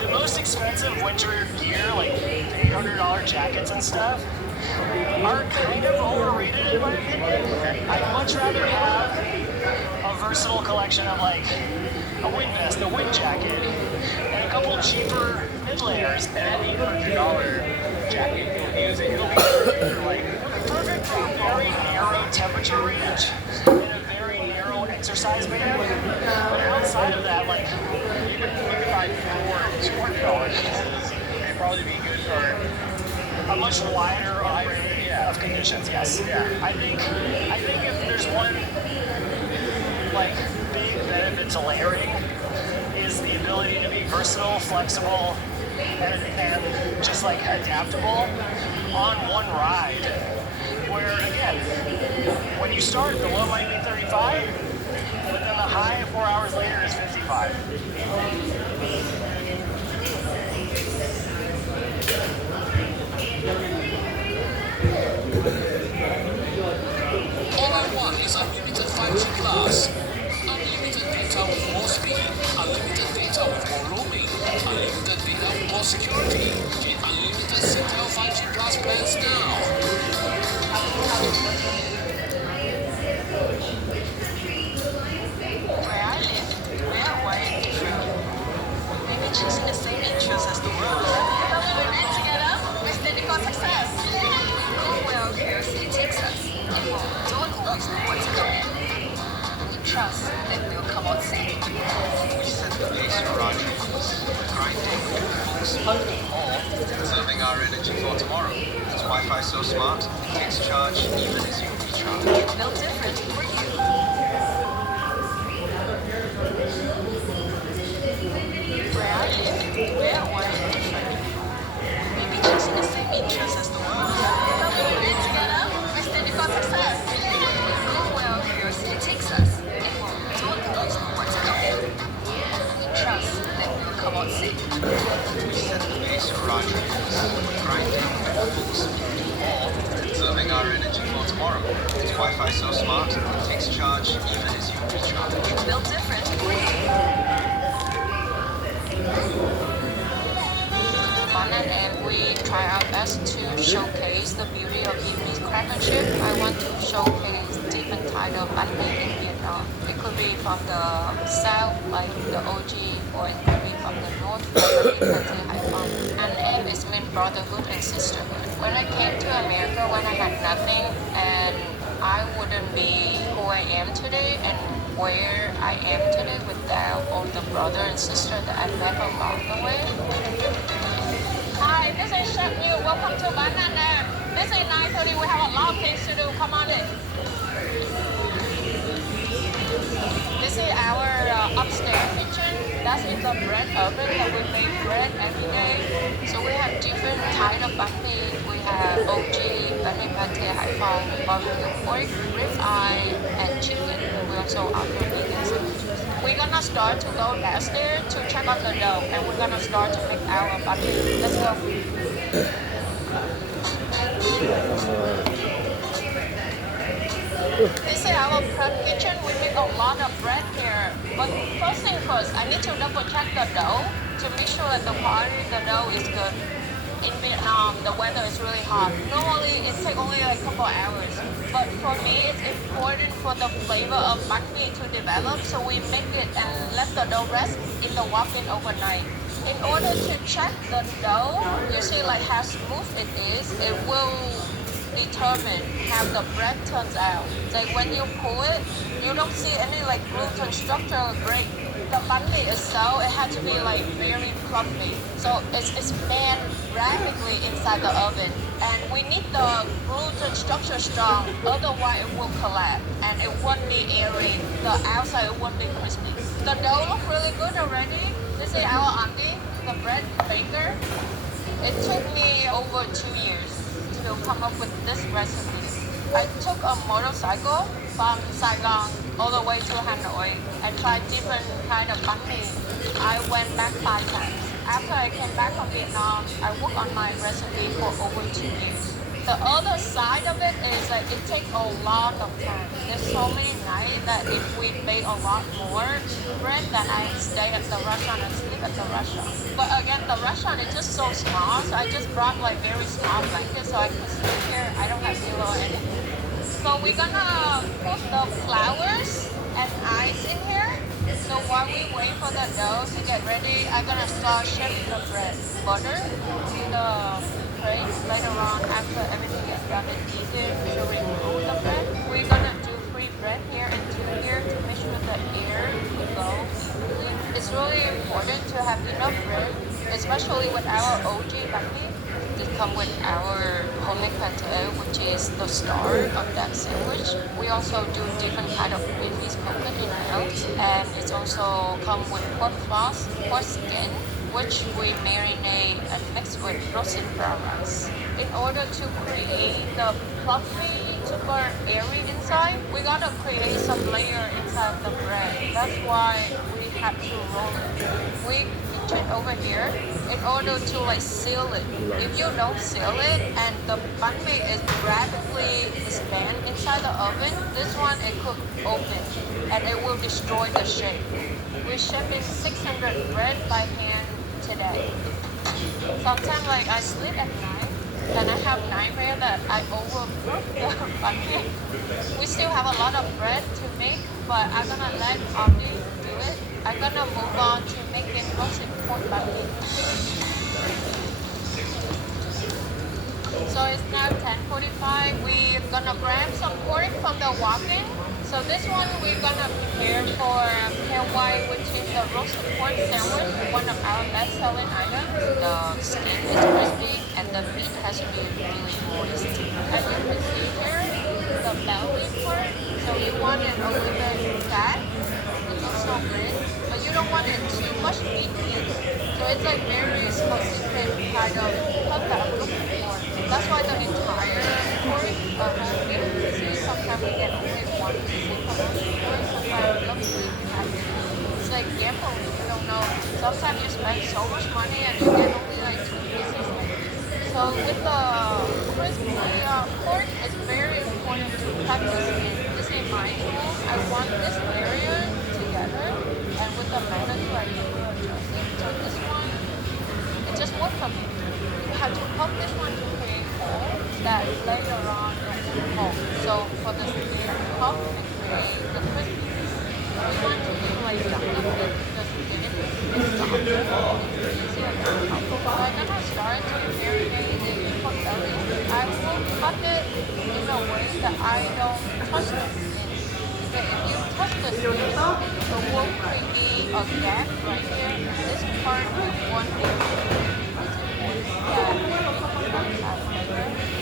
The most expensive winter gear, like $800 jackets and stuff, are kind of overrated in my opinion. I'd much rather have a versatile collection of like a wind vest, a wind jacket, and a couple cheaper mid layers. And that $800 jacket you'll use it. It'll be perfect for a very narrow temperature range and a very narrow exercise band. But outside of that, like You could buy $400 pieces and probably be good for a much wider array of conditions. Yes. Yeah. I think if there's one like big benefit to layering is the ability to be versatile, flexible, and just like adaptable on one ride. Where again, when you start, the low might be 35, but then the high 4 hours later is 55. All I want is unlimited 5G plus. Unlimited data with more speed. Unlimited data with more roaming. Unlimited data with more security. Get unlimited CTO 5G plus plans now. Where I live, we are wired differently. Or conserving our energy for tomorrow. Its Wi-Fi so smart, it takes charge even as you recharge. Built different for you. Where are you? Where were you? Maybe chasing the same interests as the world. But when we're in together, we're standing for success. Go where our curiosity takes us, and we'll do those who want to go there. And trust that we'll come out safe. We set the pace for our dreams, grinding at full speed. Or conserving our energy for tomorrow. Its Wi-Fi so smart, it takes charge even as you recharge. Built different for you. Fun and we try our best to showcase the beauty of Vietnamese craftsmanship. I want to showcase different type of bánh mì in Vietnam. It could be from the south, like the OG, or it could be from the north, like the Pate Hai Phong. And it's meant brotherhood and sisterhood. When I came to America, when I had nothing, and I wouldn't be who I am today, and where I am today without all the brother and sister that I met along the way. Hi, this is Chef Yu. Welcome to Banana. This is 9:30. We have a lot of things to do. Come on in. This is our upstairs kitchen. That's in the bread oven that we make bread every day. So we have different type of bánh mì. We have OG, bánh mì Pate Hai Phong, barbecue pork, ribeye, and chicken. We also offer vegan sandwiches. We're gonna start to go downstairs to check out the dough, and we're gonna start to make our bánh mì. Let's go. This is our prep kitchen. We make a lot of bread here. But first thing first, I need to double check the dough to make sure that the quality of the dough is good. In Vietnam, the weather is really hot. Normally, it takes only like a couple hours. But for me, it's important for the flavor of bánh mì to develop. So we make it and let the dough rest in the walk-in overnight. In order to check the dough, you see like how smooth it is. It will determine how the bread turns out. Like when you pull it, you don't see any like gluten structure break. The bánh mì itself, it had to be like very fluffy. So it's bent rapidly inside the oven. And we need the gluten structure strong, otherwise it will collapse and it won't be airy. The outside it won't be crispy. The dough looks really good already. This is our auntie, the bread baker. It took me over 2 years to come up with this recipe. I took a motorcycle from Saigon all the way to Hanoi. I tried different kind of bánh mì. I went back 5 times. After I came back from Vietnam, I worked on my recipe for over 2 years. The other side of it is that it takes a lot of time. There's so many nights that if we bake a lot more bread, then I stay at the restaurant and sleep at the restaurant. But again, the restaurant is just so small, so I just brought like very small blankets so I can sleep here. I don't have pillow or anything. So we're gonna put the flowers and ice in here. So while we wait for the dough to get ready, I'm gonna start shaping the bread. Butter in the tray. Later on, after everything is done, it's easier to remove the bread. We're gonna do free bread here and two here to make sure the air will go easily. It's really important to have enough bread, especially with our OG bánh mì. It comes with our homemade pate, which is the star of that sandwich. We also do different kind of Vietnamese coconut in house, and it's also come with pork floss, pork skin, which we marinate and mix with roasted brown rice. In order to create the fluffy, super airy inside, we gotta create some layer inside the bread. That's why we have to roll it. We pinch it over here in order to like seal it. If you don't seal it and the bánh mì is rapidly expand inside the oven, this one it could open and it will destroy the shape. We're shipping 600 bread by hand today. Sometimes like I sleep at night and I have nightmare that I overcook the bánh mì. We still have a lot of bread to make, but I'm gonna let Auntie do it. I'm gonna move on to making roasted pork bánh mì. So it's now 10:45. We're gonna grab some pork from the walk-in. So this one we're gonna prepare for Hawaii, which is the roasted pork sandwich, one of our best-selling items. The skin is crispy and the meat has to be really moist. As you can see here, the belly part. So you want it a little bit fat, it's also good, but you don't want it too much meat. So it's like very specific kind of cut that I'm looking for. That's why the entire pork whole meat, see, sometimes we get only one piece of pork, sometimes luckily we have it. It's like gambling, you don't know. Sometimes you spend so much money and you get only like 2 pieces. So with the crispy pork, it's very important to cut the skin. This is my tool. I want this area together, and with the menu I will adjust it. So this one, it just worked for me. You have to pop this one to create hole that later on will hole. So for the skin, pop and create the crispy. We want to be like dark a bit because the skin is darker. It's easier to pop. So I'm gonna start to marinate the pork belly. I will cut it in a way that I don't touch the skin. Because if you touch the skin, it will create a gap right here. This part is one area.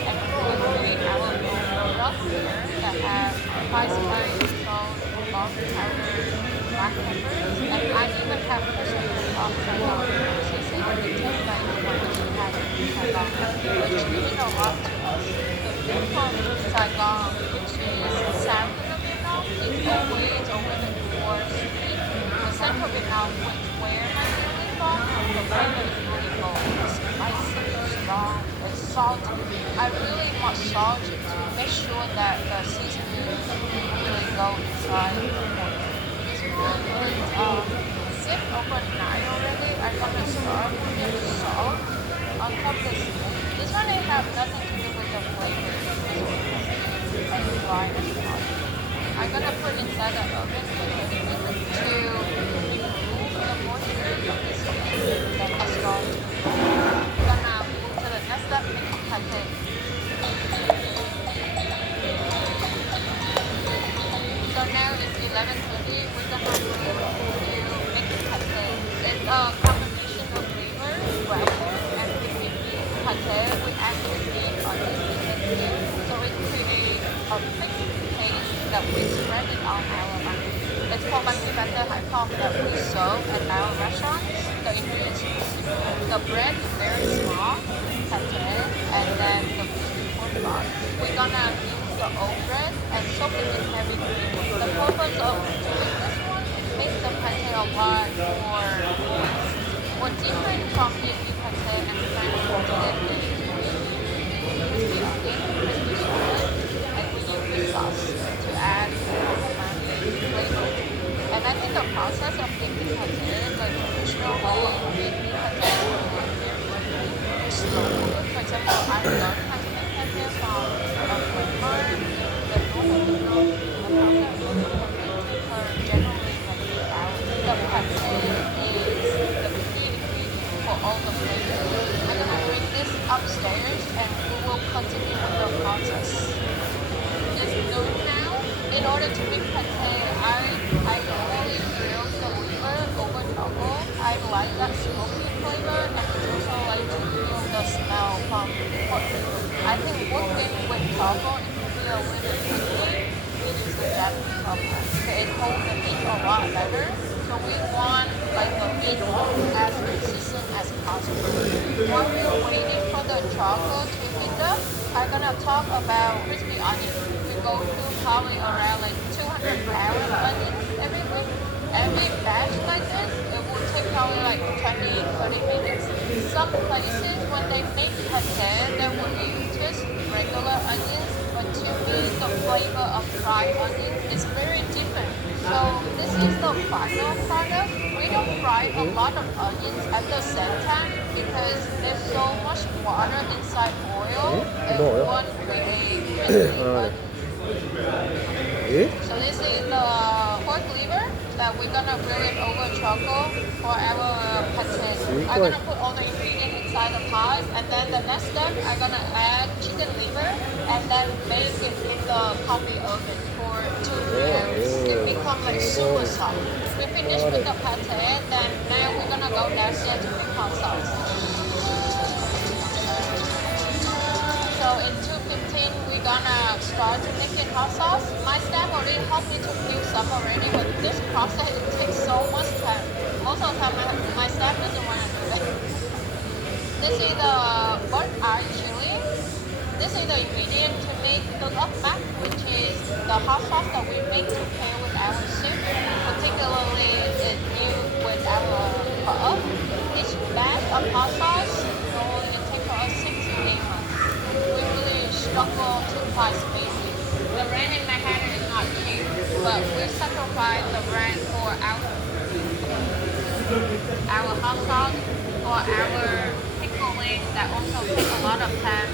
And we create our own duck here that have high spice, salt, long powder, black peppers, and I even have personal of Saigon. She said it tastes like the one that she had in Saigon, which means a lot to us. The food from Saigon, which is south of Vietnam, is always over the core sweet. The central Vietnam, which where my family from, the flavor is really bold. It's spicy, strong, it's salty. I really must salt it to make sure that the seasoning really go inside the pork. This one is zipped overnight already. I'm gonna start with the salt on top of the skin. This one it have nothing to do with the flavor. And dry and hot. I'm gonna put inside the oven for 30 minutes to remove the moisture from the skin. Then I start. I'm gonna move to the next step, making pate. So now it's 11:30. We're gonna move to making pate. It's a combination of flavor, ground pork, and pate. Pate we add the meat on this chicken here, so it creates a thick paste that we spread it on our banh. It's called banh mi batter Hai Phong that we serve at our restaurants. The ingredients are simple. The bread is very small, pate, and then the pork broth. We're gonna use the old bread and soak it in heavy cream. The purpose of doing this one is make the pate a lot more moist. What's different from Indian pate and French pate is crispy onion, crispy shallot, and we use the sauce to add flavor. And I think the process of making pate, like traditional Indian pate, is slow. For example, I learned how to make pate from a grandma, the normal people, the process of making pate took her generally like 8 hours. The pate is the key ingredient for all the flavors. I'm gonna bring this upstairs and we will continue with the process. It's noon now. In order to make pate, I normally grill the liver over charcoal. I like that smoky flavor and also like to feel the smell from pork. I think working with charcoal it can be a little bit tricky. It is the Japanese problem. It holds the meat a lot better. So we want like the meat as consistent as possible. While we're waiting for the charcoal to heat up, I'm gonna talk about crispy onion. We go through probably around like 200 pounds of onions every week. Every batch like this, it will take probably like 20-30 minutes. Some places when they make pate, they will use just regular onions, but to me the flavor of fried onions is very different. So this is the final product. We don't fry a lot of onions at the same time because there's so much water inside oil. It won't create crispy onions. So this is the pork liver that we're gonna grill it over charcoal for our pate. I'm gonna put all the ingredients inside the pot, and then the next step I'm gonna add chicken liver and then bake it in the coffee oven for 2 It become like super soft. We finish with the pate, then now we're gonna go downstairs to make hot sauce. So in 2:15 we're gonna start to making hot sauce. My staff already helped me to feel some already, but this process it takes so much time. Most of the time my staff doesn't want to do that. This is the bird eye chili. This is the ingredient to make the upback, which is the hot sauce that we make to pair with our soup. Particularly it's used with our pho. Each batch of hot sauce normally it takes for us 6 to 8 months. We really struggle to find species. The rent in Manhattan is not cheap, but we sacrifice the rent for our hot sauce, for our pickling that also takes a lot of time.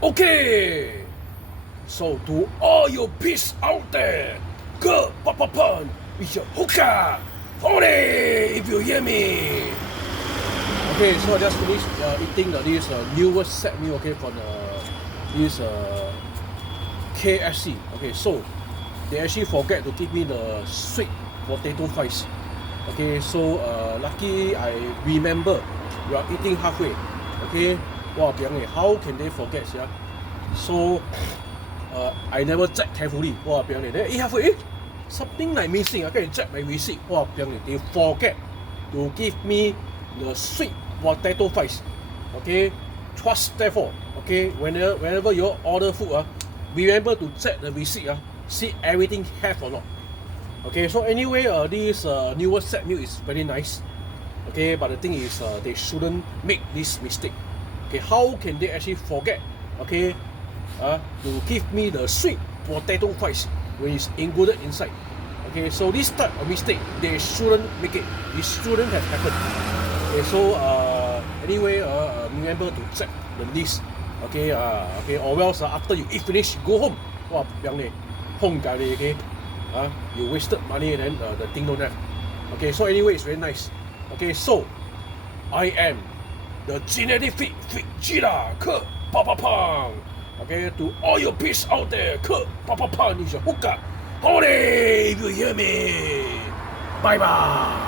Okay, so to all you peeps out there, good Poppa with your hookah, holy if you hear me. Okay, so I just finished eating this newest set meal, okay, from this KFC. Okay, so they actually forget to give me the sweet potato fries. Okay, so lucky I remember we are eating halfway. Okay, wow, how can they forget? Yeah? So I never checked carefully. Wow, then eat halfway, something like missing. Okay, check my receipt. Wow, they forget to give me the sweet potato fries. Okay, trust therefore, okay, whenever you order food, remember to check the receipt, see everything have or not. Okay, so anyway, this newer set meal is very nice. Okay, but the thing is, they shouldn't make this mistake. Okay, how can they actually forget, okay, to give me the sweet potato fries when it's included inside? Okay, so this type of mistake, they shouldn't make it. It shouldn't have happened. Okay, so anyway, remember to check the list. Okay, okay, or else after you eat finish, go home. Wow, biang leh, home gari, okay. You wasted money and then the thing don't have. Okay, so anyway, it's very nice. Okay, so I am the genetic Freakzilla, Poppa. Okay, to all your beasts out there, Poppa is your hooker. Holy, if you hear me. Bye bye.